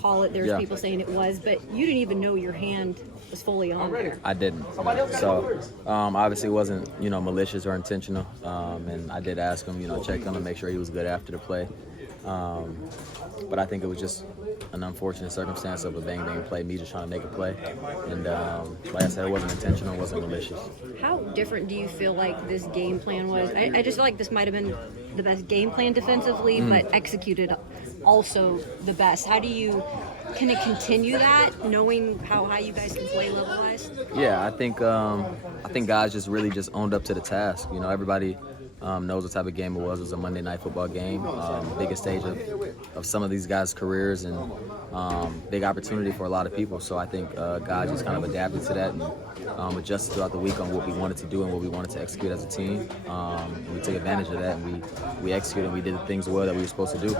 call it. There's people saying it was, but you didn't even know your hand was fully on there. I didn't. So obviously it wasn't, malicious or intentional. And I did ask him, check on him, make sure he was good after the play. But I think it was just an unfortunate circumstance of a bang-bang play, me just trying to make a play. And like I said, it wasn't intentional, it wasn't malicious. How different do you feel like this game plan was? I just feel like this might have been the best game plan defensively, but executed also the best. Can it continue that, knowing how high you guys can play level-wise? Yeah, I think guys just really just owned up to the task. Everybody knows what type of game it was. It was a Monday Night Football game, biggest stage of some of these guys' careers, and big opportunity for a lot of people. So I think guys just kind of adapted to that and adjusted throughout the week on what we wanted to do and what we wanted to execute as a team. And we took advantage of that, and we executed and we did the things well that we were supposed to do.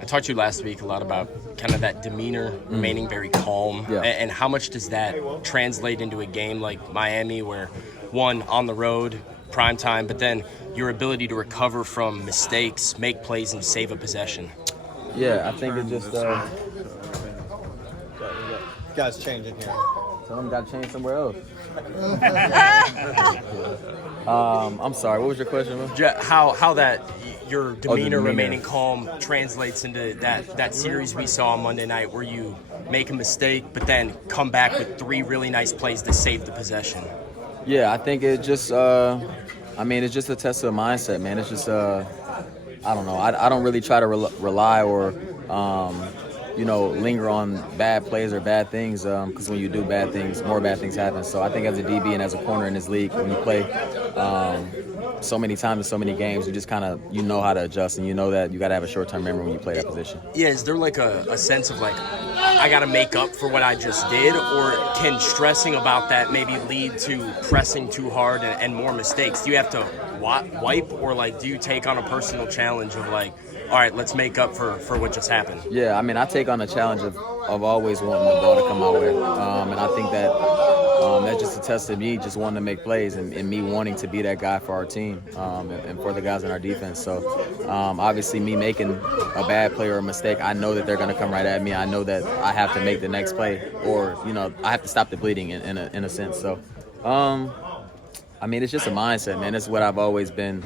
I talked to you last week a lot about kind of that demeanor, remaining very calm, and how much does that translate into a game like Miami where, one, on the road, prime time, but then your ability to recover from mistakes, make plays, and save a possession? Yeah, I think it just guys changing here. someone got to change somewhere else. I'm sorry, what was your question, man? How that your demeanor, demeanor remaining calm translates into that series we saw on Monday night where you make a mistake but then come back with 3 really nice plays to save the possession. Yeah, I think it just it's just a test of the mindset, man. It's just I don't know. I don't really try to rely or linger on bad plays or bad things, because when you do bad things, more bad things happen. So I think as a DB and as a corner in this league, when you play so many times in so many games, you just kind of how to adjust, and that you got to have a short-term memory when you play that position. Yeah, is there like a sense of like, I got to make up for what I just did, or can stressing about that maybe lead to pressing too hard and more mistakes? Do you have to wipe, or like do you take on a personal challenge of like, all right, let's make up for what just happened? Yeah, I take on the challenge of always wanting the ball to come my way. And I think that that's just a test of me just wanting to make plays and me wanting to be that guy for our team and for the guys in our defense. So obviously me making a bad play or a mistake, I know that they're going to come right at me. I know that I have to make the next play, or, I have to stop the bleeding in a sense. So, it's just a mindset, man. It's what I've always been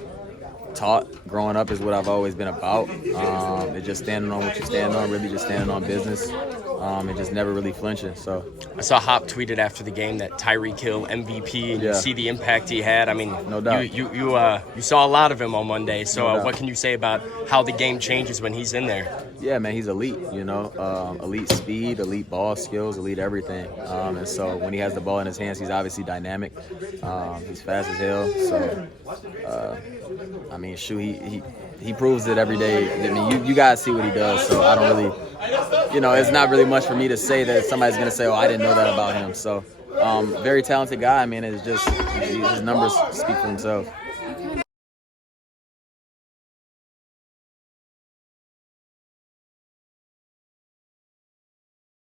taught growing up, is what I've always been about. It's just standing on what you're standing on, really just standing on business, and just never really flinching. So I saw Hop tweeted after the game that Tyreek Hill MVP, and you see the impact he had. No doubt. You saw a lot of him on Monday. So what can you say about how the game changes when he's in there? Yeah, man, he's elite, elite speed, elite ball skills, elite everything. And so when he has the ball in his hands, he's obviously dynamic. He's fast as hell. So, he proves it every day. You guys see what he does, so I don't really, it's not really much for me to say that somebody's going to say, oh, I didn't know that about him. So, very talented guy. It's just his numbers speak for themselves.